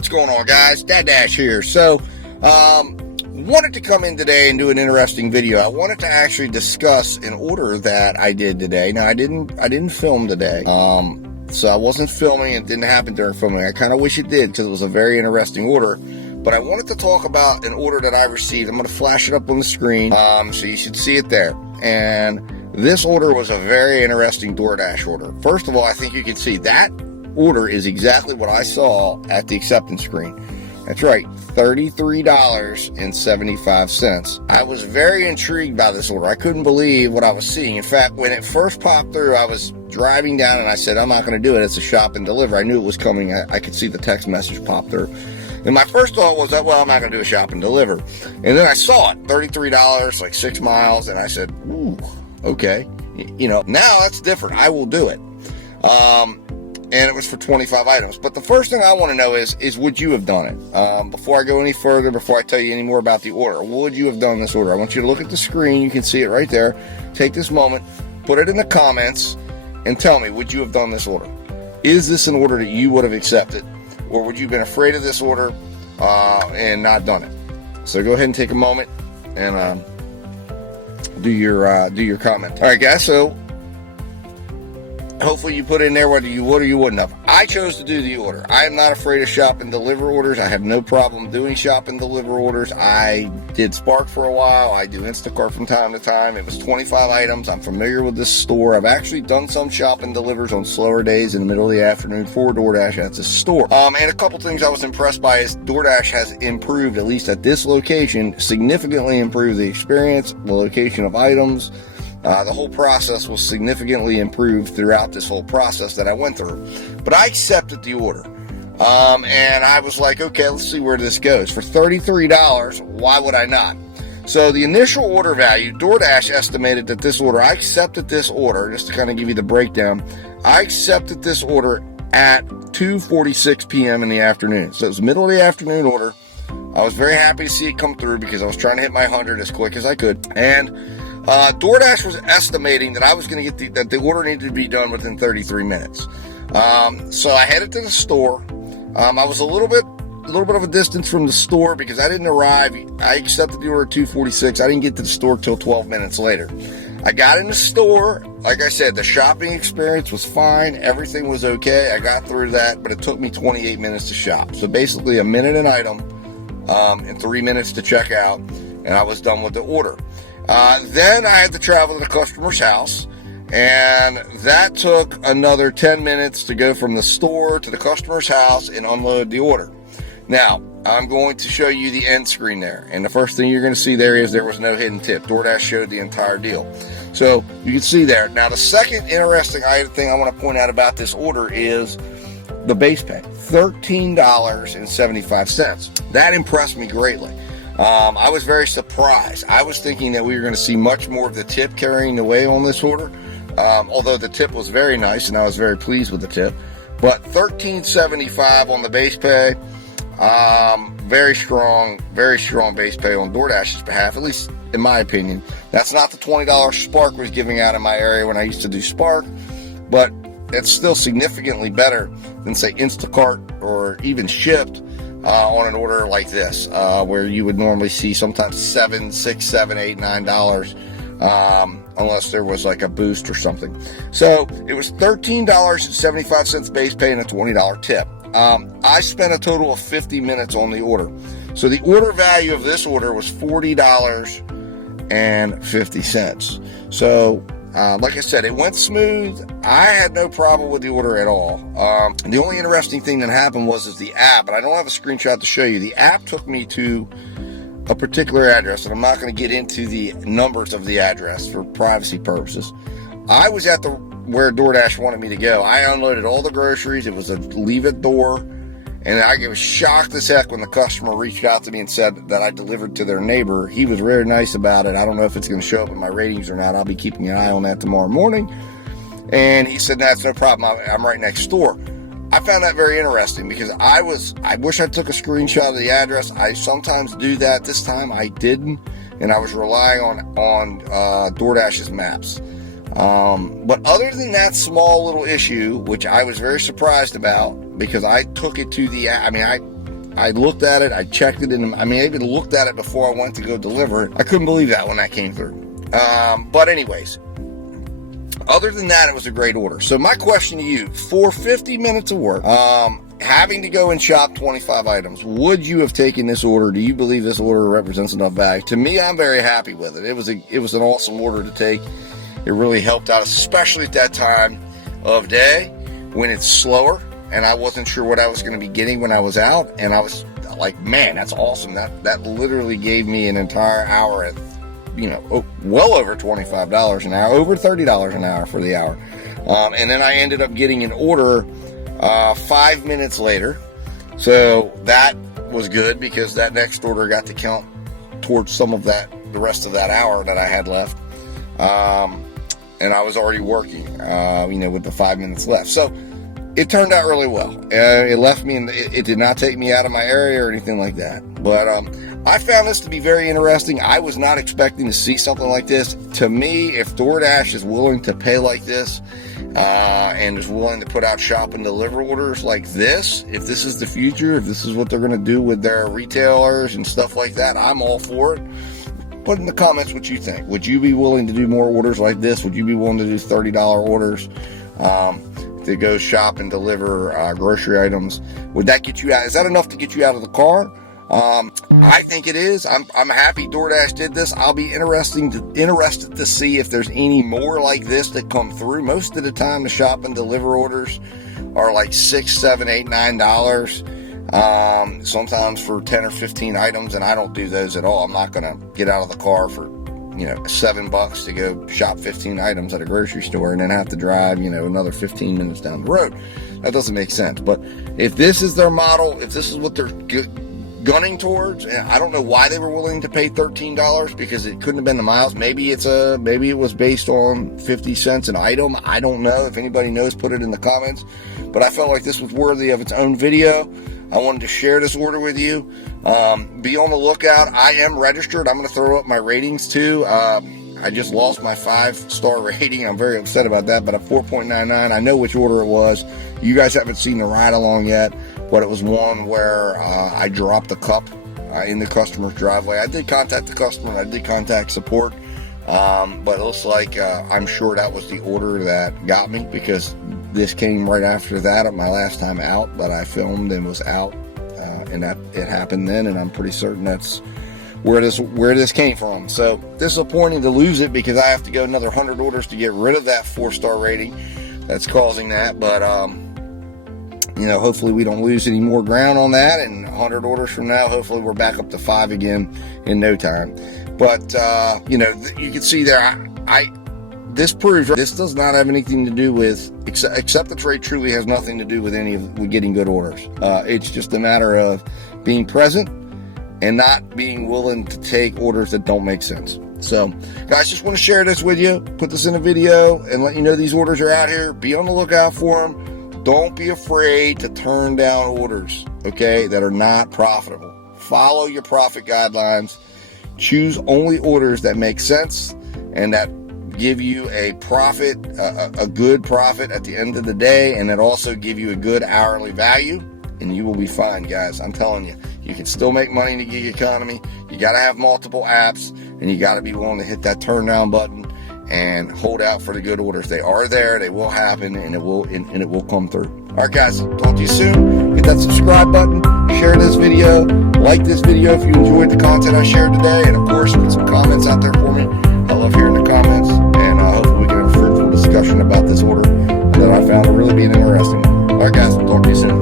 What's going on, guys? DoorDash here. So, wanted to come in today and do an interesting video. I wanted to actually discuss an order that I did today. Now, I didn't film today. So I wasn't filming. It didn't happen during filming. I kind of wish it did because it was a very interesting order. But I wanted to talk about an order that I received. I'm going to flash it up on the screen, so you should see it there. And this order was a very interesting DoorDash order. First of all, I think you can see that order is exactly what I saw at the acceptance screen. That's right, $33.75. I was very intrigued by this order. I couldn't believe what I was seeing. In fact, when it first popped through, I was driving down and I said, I'm not going to do it. It's a shop and deliver. I knew it was coming. I could see the text message pop through. And my first thought was that, well, I'm not going to do a shop and deliver. And then I saw it, $33, like 6 miles. And I said, ooh, okay. You know, now that's different. I will do it. And it was for 25 items. But the first thing I want to know is would you have done it? Before I go any further, before I tell you any more about the order, would you have done this order? I want you to look at the screen. You can see it right there. Take this moment, put it in the comments, and tell me, would you have done this order? Is this an order that you would have accepted? Or would you have been afraid of this order and not done it? So go ahead and take a moment and do your comment. All right, guys, so hopefully you put in there whether you would or you wouldn't have. I chose to do the order. I am not afraid of shop and deliver orders. I have no problem doing shop and deliver orders. I did Spark for a while. I do Instacart from time to time. It was 25 items. I'm familiar with this store. I've actually done some shop and delivers on slower days in the middle of the afternoon for DoorDash at the store. And a couple things I was impressed by is DoorDash has improved, at least at this location, significantly improved the experience, the location of items. The whole process was significantly improved throughout this whole process that I went through. But I accepted the order. And I was like, okay, let's see where this goes. For $33, why would I not? So the initial order value, DoorDash estimated that this order, I accepted this order, just to kind of give you the breakdown, I accepted this order at 2:46 p.m. in the afternoon. So it was middle of the afternoon order. I was very happy to see it come through because I was trying to hit my 100 as quick as I could. And DoorDash was estimating that I was going to get that the order needed to be done within 33 minutes. So I headed to the store. I was a little bit of a distance from the store because I didn't arrive. I accepted the order at 2:46. I didn't get to the store till 12 minutes later. I got in the store. Like I said, the shopping experience was fine. Everything was okay. I got through that, but it took me 28 minutes to shop. So basically a minute an item, and 3 minutes to check out, and I was done with the order. Then I had to travel to the customer's house, and that took another 10 minutes to go from the store to the customer's house and unload the order. Now, I'm going to show you the end screen there, and the first thing you're going to see there is there was no hidden tip. DoorDash showed the entire deal. So you can see there. Now, the second interesting thing I want to point out about this order is the base pay, $13.75. That impressed me greatly. I was very surprised. I was thinking that we were going to see much more of the tip carrying the way on this order, although the tip was very nice and I was very pleased with the tip. But $13.75 on the base pay, very strong base pay on DoorDash's behalf, at least in my opinion. That's not the $20 Spark was giving out in my area when I used to do Spark, but it's still significantly better than, say, Instacart or even Shipt. On an order like this, where you would normally see sometimes $7, $6, $7, $8, $9, unless there was like a boost or something. So it was $13.75 base pay and a $20 tip. I spent a total of 50 minutes on the order. So the order value of this order was $40.50. So like I said, it went smooth. I had no problem with the order at all. The only interesting thing that happened was the app, and I don't have a screenshot to show you. The app took me to a particular address, and I'm not going to get into the numbers of the address for privacy purposes. I was at where DoorDash wanted me to go. I unloaded all the groceries. It was a leave it door. And I was shocked as heck when the customer reached out to me and said that I delivered to their neighbor. He was very nice about it. I don't know if it's going to show up in my ratings or not. I'll be keeping an eye on that tomorrow morning. And he said, that's no problem. I'm right next door. I found that very interesting because I wish I took a screenshot of the address. I sometimes do that. This time I didn't. And I was relying on DoorDash's maps. But other than that small little issue, which I was very surprised about, because I took it to the, I looked at it, I checked it, and I even looked at it before I went to go deliver it. I couldn't believe that when that came through. But anyways, other than that, it was a great order. So my question to you, for 50 minutes of work, having to go and shop 25 items, would you have taken this order? Do you believe this order represents enough value? To me, I'm very happy with it. It was an awesome order to take. It really helped out, especially at that time of day when it's slower and I wasn't sure what I was going to be getting when I was out. And I was like, man, that's awesome. That literally gave me an entire hour at, well over $25 an hour, over $30 an hour for the hour. And then I ended up getting an order 5 minutes later. So that was good because that next order got to count towards some of the rest of that hour that I had left. And I was already working, with the 5 minutes left. So it turned out really well. It left me it did not take me out of my area or anything like that. But I found this to be very interesting. I was not expecting to see something like this. To me, if DoorDash is willing to pay like this, and is willing to put out shop and deliver orders like this, if this is the future, if this is what they're going to do with their retailers and stuff like that, I'm all for it. Put in the comments what you think. Would you be willing to do more orders like this? Would you be willing to do $30 orders to go shop and deliver grocery items? Would that get you out? Is that enough to get you out of the car? I think it is. I'm happy DoorDash did this. I'll be interested to see if there's any more like this that come through. Most of the time, the shop and deliver orders are like $6, $7, $8, $9. Sometimes for 10 or 15 items, and I don't do those at all. I'm not going to get out of the car for $7 to go shop 15 items at a grocery store and then have to drive another 15 minutes down the road. That doesn't make sense. But if this is their model, if this is what they're gunning towards, and I don't know why they were willing to pay $13 because it couldn't have been the miles. Maybe it was based on 50 cents an item. I don't know. If anybody knows, put it in the comments. But I felt like this was worthy of its own video. I wanted to share this order with you. Be on the lookout. I am registered. I'm going to throw up my ratings too. I just lost my 5-star rating. I'm very upset about that, but a 4.99. I know which order it was. You guys haven't seen the ride along yet, but it was one where I dropped a cup in the customer's driveway. I did contact the customer, and I did contact support, but it looks like I'm sure that was the order that got me, because this came right after that at my last time out, but I filmed and was out, and that it happened then, and I'm pretty certain that's where this came from. So disappointing to lose it, because I have to go another 100 orders to get rid of that 4-star rating that's causing that. But hopefully we don't lose any more ground on that, and 100 orders from now, hopefully we're back up to 5 again in no time. But you can see there, this proves this does not have anything to do with, except the trade truly has nothing to do with with getting good orders. It's just a matter of being present and not being willing to take orders that don't make sense. So, guys, just want to share this with you, put this in a video, and let you know these orders are out here. Be on the lookout for them. Don't be afraid to turn down orders, okay, that are not profitable. Follow your profit guidelines. Choose only orders that make sense and that give you a profit, a good profit at the end of the day, and that also give you a good hourly value, and you will be fine, guys. I'm telling you, you can still make money in the gig economy. You got to have multiple apps, and you got to be willing to hit that turn down button and hold out for the good orders. They are there, they will happen, and it will come through. All right, guys, talk to you soon. Hit that subscribe button, share this video, like this video if you enjoyed the content I shared today, and of course, put some comments out there for me. I love hearing the comments, and hopefully we can have a fruitful discussion about this order that I found to really be an interesting one. All right, guys, talk to you soon.